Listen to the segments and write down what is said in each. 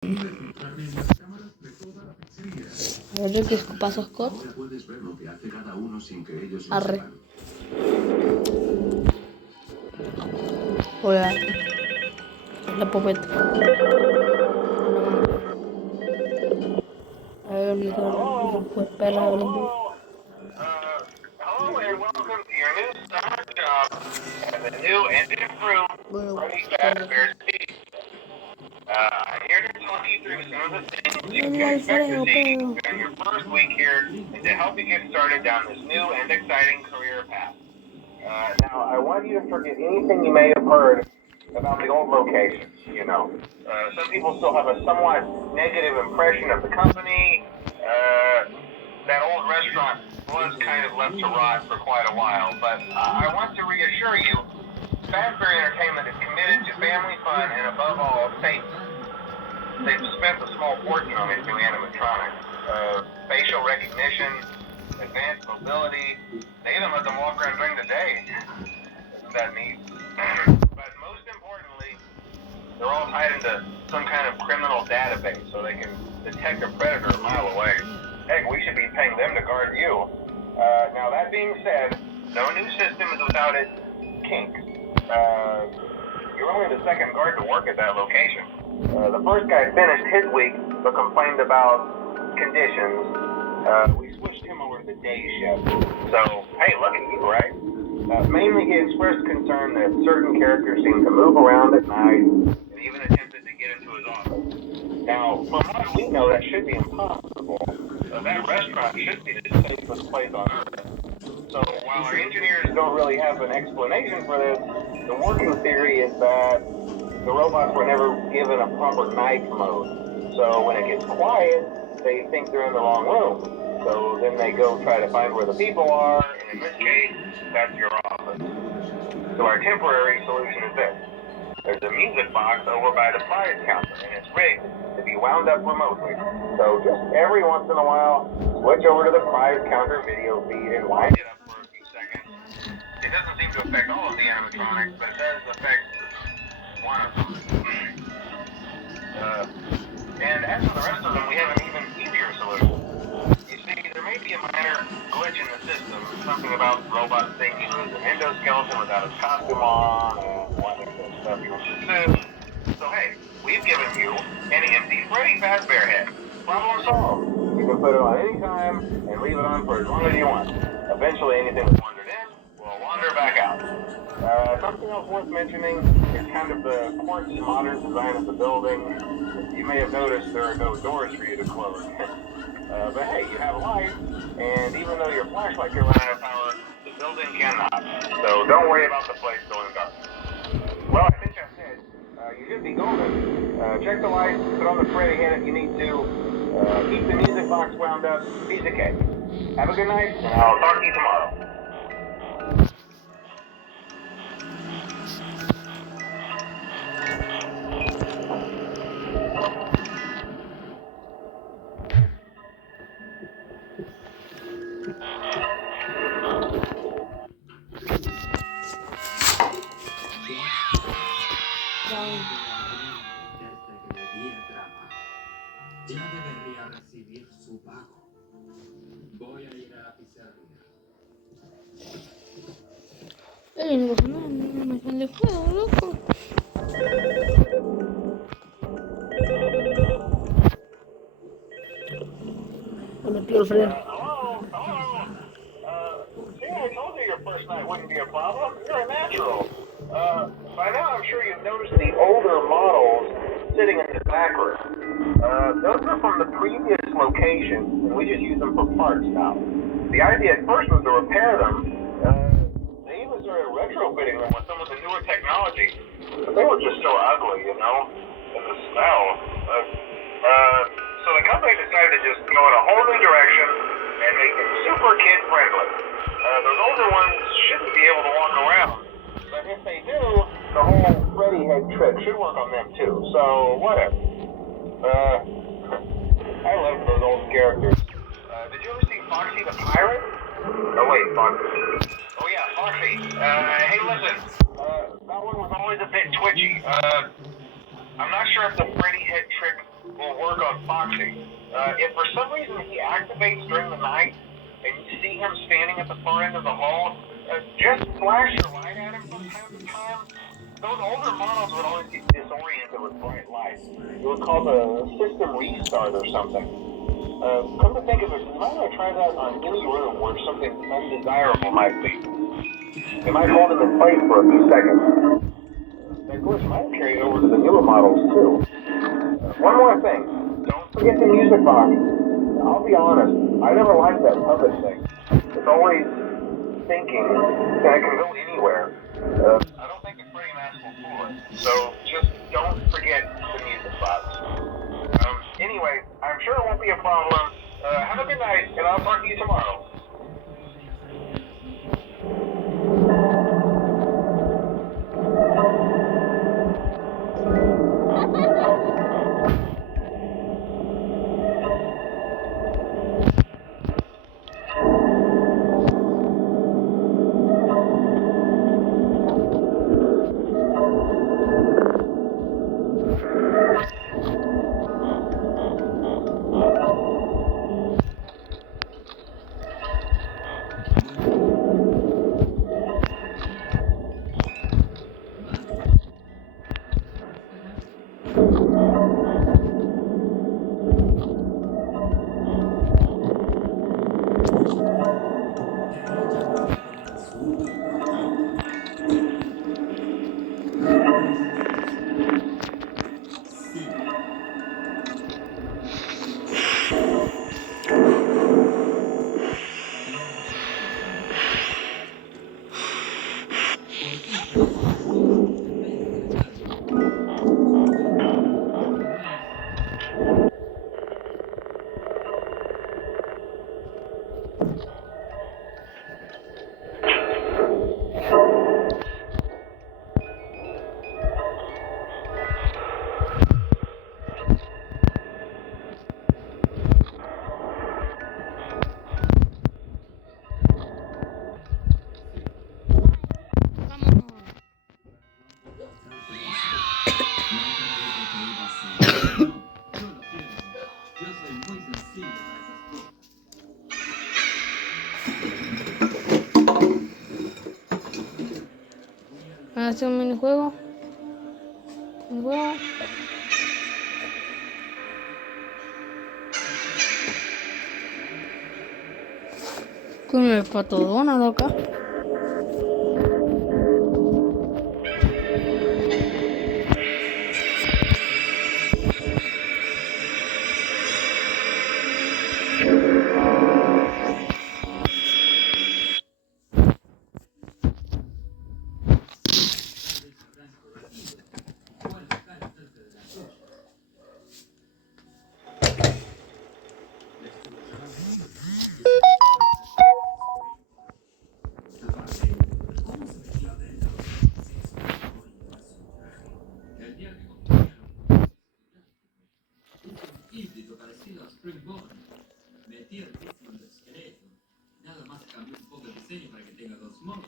A ver qué escupazo Scott. Arre. Hola. La popeta. A ver, me pues perra hablando. Hello and welcome to your new summer job as a new and improved Freddy Fazbear's Team. I'm here to talk you through some of the things you can expect to see during your first week here and to help you get started down this new and exciting career path. Now, I want you to forget anything you may have heard about the old locations, you know. Some people still have a somewhat negative impression of the company. That old restaurant was kind of left to rot for quite a while, but I want to reassure you, Fazbear Entertainment is committed to family fun and above all, safety. They've spent a small fortune on these new animatronics. Facial recognition, advanced mobility, they even let them walk around during the day. Isn't that neat? But most importantly, they're all tied into some kind of criminal database so they can detect a predator a mile away. Heck, we should be paying them to guard you. Now that being said, no new system is without its kinks. You're only the second guard to work at that location. The first guy finished his week but complained about conditions. We switched him over to the day shift. So, hey, lucky you, right? Mainly he expressed concern that certain characters seem to move around at night and even attempted to get into his office. Now, from what we know, that should be impossible. That restaurant should be the safest place on Earth. So while our engineers don't really have an explanation for this, the working theory is that the robots were never given a proper night mode. So when it gets quiet, they think they're in the wrong room. So then they go try to find where the people are, and in this case, that's your office. So our temporary solution is this. There's a music box over by the prize counter, and it's rigged to be wound up remotely. So just every once in a while, switch over to the prize counter video feed and wind it up for a few seconds. It doesn't seem to affect all of the animatronics, but it does affect one of them. And as for the rest of them, we have an even easier solution. You see, there may be a minor glitch in the system, something about robots thinking he was an endoskeleton without his costume on, and wanting to stuff you with the suit. So hey, we've given you an empty Freddy Fazbear head. Problem solved. You can put it on any time and leave it on for as long as you want. Eventually anything that's wandered in will wander back out. Something else worth mentioning is kind of the quirky modern design of the building. You may have noticed there are no doors for you to close. But hey, you have a light, and even though your flashlight can run out of power, the building cannot. So don't worry about the place going dark. Well, I think that's it. You should be golden. Check the lights, put on the Freddy head if you need to. Keep the music box wound up. Piece of cake. Have a good night, and I'll talk to you tomorrow. Ya debería recibir su pago. Voy a ir a la pizzería. No pasa nada, no me sale juego, loco. Hola, tío Alfredo. Hello? See, I told you your first night wouldn't be a problem. You're a natural. By now I'm sure you've noticed the older models sitting in the back room. Those are from the previous location, and we just use them for parts now. The idea at first was to repair them. They even started retrofitting them with some of the newer technology, but they were just so ugly, you know? And the smell. So the company decided to just go in a whole new direction and make them super kid friendly. Those older ones shouldn't be able to walk around, but if they do, the whole Freddy head trick should work on them too. So whatever. I love those old characters. Did you ever see Foxy the Pirate? Oh wait, Foxy. Oh yeah, Foxy. Hey listen. That one was always a bit twitchy. I'm not sure if the Freddy head trick work on Foxy. If for some reason he activates during the night and you see him standing at the far end of the hall, just flash your light at him from time to time. Those older models would always get disoriented with bright lights. It would cause a system restart or something. Come to think of it, you might want to try that on any room where something undesirable might be. It might hold him in place for a few seconds. That glitch might carry over to the newer models too. One more thing. Don't forget the music box. I'll be honest, I never liked that puppet thing. It's always thinking, and it can go anywhere. I don't think the Freddy mask will fool it. So just don't forget the music box. Anyway, I'm sure it won't be a problem. Have a good night, and I'll talk to you tomorrow. Hacer un minijuego. Con el pato Donald acá. Metí el ritmo del esqueleto. Nada más cambió un poco el diseño para que tenga dos módulos.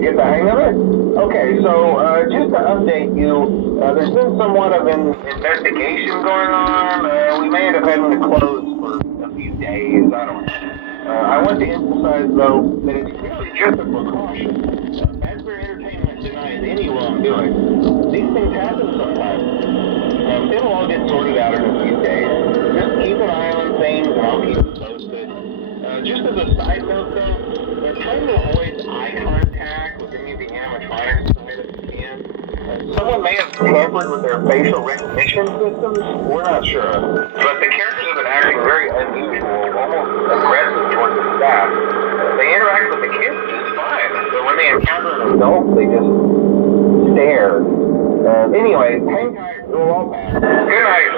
get the hang of it? Okay, so just to update you, there's been somewhat of an investigation going on. We may end up having to close for a few days. I don't know. I want to emphasize, though, that it's really just a precaution. Fazbear Entertainment denies any wrongdoing. These things happen sometimes. It'll all get sorted out in a few days. Just keep an eye on things, and I'll keep you posted. Just as a side note, though, try to avoid eye contact with any of the animatronics as much as you can. Someone may have tampered with their facial recognition systems. We're not sure. But the characters have been acting very unusual, almost aggressive towards the staff. They interact with the kids just fine. But when they encounter an adult, they just stare. Anyway, hang tight. We'll all pass. Good night.